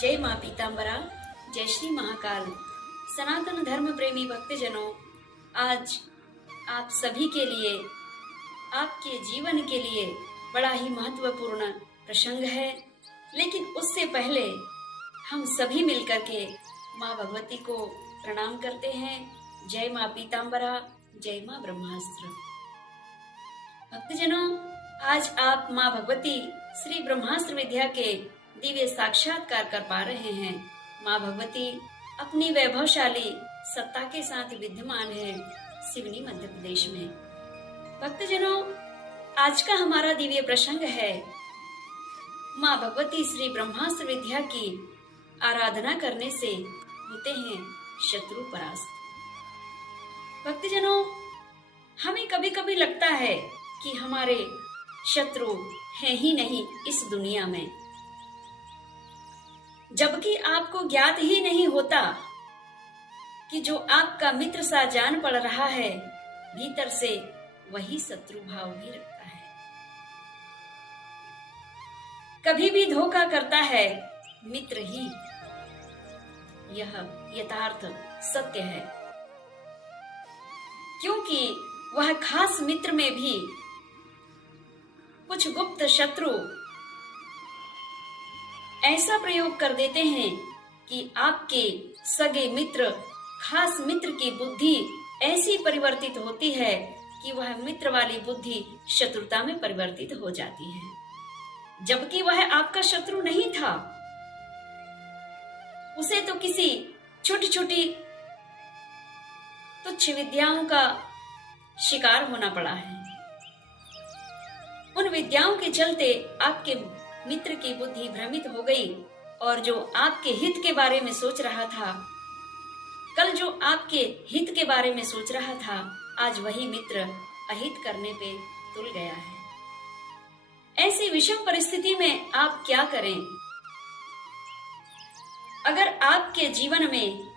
जय माँ पीताम्बरा, जय श्री महाकाल। सनातन धर्म प्रेमी भक्तजनों, आज आप सभी के लिए, आपके जीवन के लिए बड़ा ही महत्वपूर्ण प्रसंग है। लेकिन उससे पहले हम सभी मिलकर के माँ भगवती को प्रणाम करते हैं। जय माँ पीताम्बरा, जय माँ ब्रह्मास्त्र। भक्तजनों, आज आप माँ भगवती श्री ब्रह्मास्त्र विद्या के दिव्य साक्षात्कार कर पा रहे हैं। माँ भगवती अपनी वैभवशाली सत्ता के साथ विद्यमान है सिवनी मध्य प्रदेश में। भक्तजनों, आज का हमारा दिव्य प्रसंग है माँ भगवती श्री ब्रह्मास्त्र विद्या की आराधना करने से होते हैं शत्रु परास्त। भक्तजनों, हमें कभी कभी लगता है कि हमारे शत्रु हैं ही नहीं इस दुनिया में, जबकि आपको ज्ञात ही नहीं होता कि जो आपका मित्र सा जान पड़ रहा है, भीतर से वही शत्रु भाव भी रखता है। कभी भी धोखा करता है मित्र ही, यह यथार्थ सत्य है। क्योंकि वह खास मित्र में भी कुछ गुप्त शत्रु ऐसा प्रयोग कर देते हैं कि आपके सगे मित्र, खास मित्र की बुद्धि ऐसी परिवर्तित होती है कि वह मित्र वाली बुद्धि शत्रुता में परिवर्तित हो जाती है, जबकि वह आपका शत्रु नहीं था। उसे तो किसी छोटी छोटी तुच्छ विद्याओं का शिकार होना पड़ा है। उन विद्याओं के चलते आपके मित्र की बुद्धि भ्रमित हो गई और जो आपके हित के बारे में सोच रहा था, कल जो आपके हित के बारे में सोच रहा था, आज वही मित्र अहित करने पे तुल गया है। ऐसी विषम परिस्थिति में आप क्या करें? अगर आपके जीवन में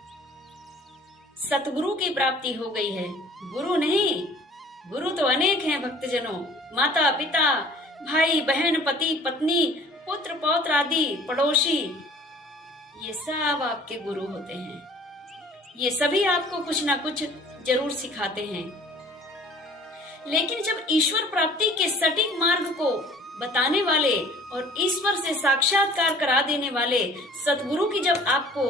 सतगुरु की प्राप्ति हो गई है, गुरु नहीं, गुरु तो अनेक हैं भक्तजनों, माता पिता, भाई बहन, पति पत्नी, पुत्र पौत्र आदि पड़ोसी, ये सब आपके गुरु होते हैं। ये सभी आपको कुछ ना कुछ जरूर सिखाते हैं। लेकिन जब ईश्वर प्राप्ति के सटीक मार्ग को बताने वाले और ईश्वर से साक्षात्कार करा देने वाले सतगुरु की जब आपको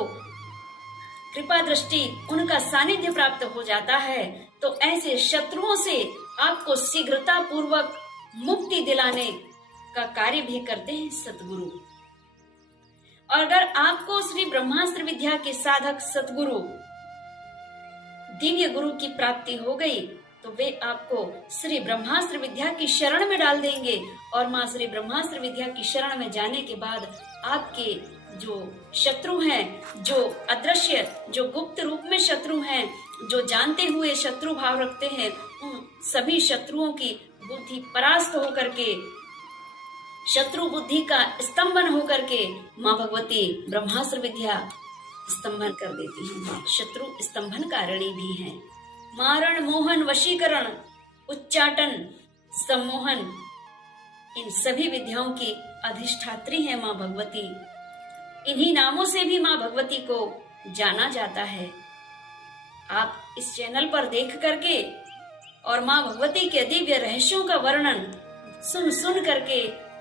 कृपा दृष्टि, उनका सानिध्य प्राप्त हो जाता है, तो ऐसे शत्रुओं से आपको शीघ्रता पूर्वक मुक्ति दिलाने का कार्य भी करते हैं सतगुरु। और अगर आपको श्री ब्रह्मास्त्र विद्या के साधक सतगुरु, दिव्य गुरु की प्राप्ति हो गई, तो वे आपको श्री ब्रह्मास्त्र विद्या की शरण में डाल देंगे। और माँ श्री ब्रह्मास्त्र विद्या की शरण में जाने के बाद आपके जो शत्रु हैं, जो अदृश्य, जो गुप्त रूप में शत्रु हैं, जो जानते हुए शत्रु भाव रखते हैं, उन सभी शत्रुओं की बुद्धि परास्त होकर के, शत्रु बुद्धि का स्तंभन होकर के माँ भगवती ब्रह्मास्त्र विद्या स्तंभन कर देती है। शत्रु स्तंभन कारिणी भी है। मारण, मोहन, वशीकरण, उच्चाटन, सम्मोहन, इन सभी विद्याओं की अधिष्ठात्री है माँ भगवती। इन्हीं नामों से भी माँ भगवती को जाना जाता है। आप इस चैनल पर देख करके और माँ भगवती के दिव्य रहस्यों का वर्णन सुन करके,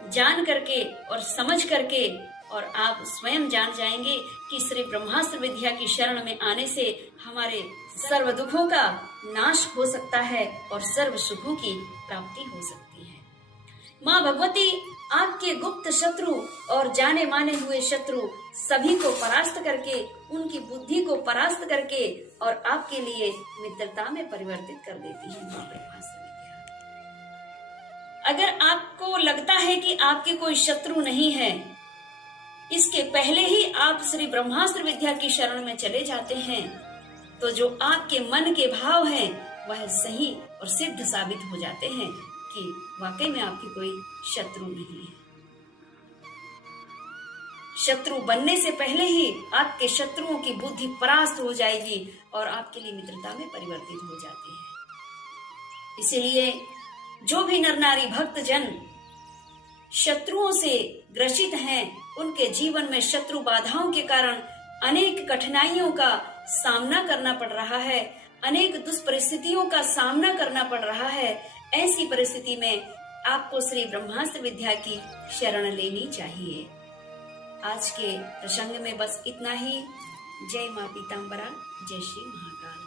जान करके और समझ करके, और आप स्वयं जान जाएंगे कि श्री ब्रह्मास्त्र विद्या की शरण में आने से हमारे सर्व दुखों का नाश हो सकता है और सर्व सुखों की प्राप्ति हो सकती है। माँ भगवती आपके गुप्त शत्रु और जाने माने हुए शत्रु सभी को परास्त करके, उनकी बुद्धि को परास्त करके और आपके लिए मित्रता में परिवर्तित कर देती है माँ ब्रह्मास्त्र विद्या। अगर आपको लगता है कि आपके कोई शत्रु नहीं है, इसके पहले ही आप श्री ब्रह्मास्त्र विद्या की शरण में चले जाते हैं, तो जो आपके मन के भाव हैं वह सही और सिद्ध साबित हो जाते हैं कि वाकई में आपकी कोई शत्रु नहीं है। शत्रु बनने से पहले ही आपके शत्रुओं की बुद्धि परास्त हो जाएगी और आपके लिए मित्रता में परिवर्तित हो जाती है। इसीलिए जो भी नर नारी भक्त जन शत्रुओं से ग्रसित हैं, उनके जीवन में शत्रु बाधाओं के कारण अनेक कठिनाइयों का सामना करना पड़ रहा है, अनेक दुष्परिस्थितियों का सामना करना पड़ रहा है, ऐसी परिस्थिति में आपको श्री ब्रह्मास्त्र विद्या की शरण लेनी चाहिए। आज के प्रसंग में बस इतना ही। जय मां पीताम्बरा, जय श्री महाकाल।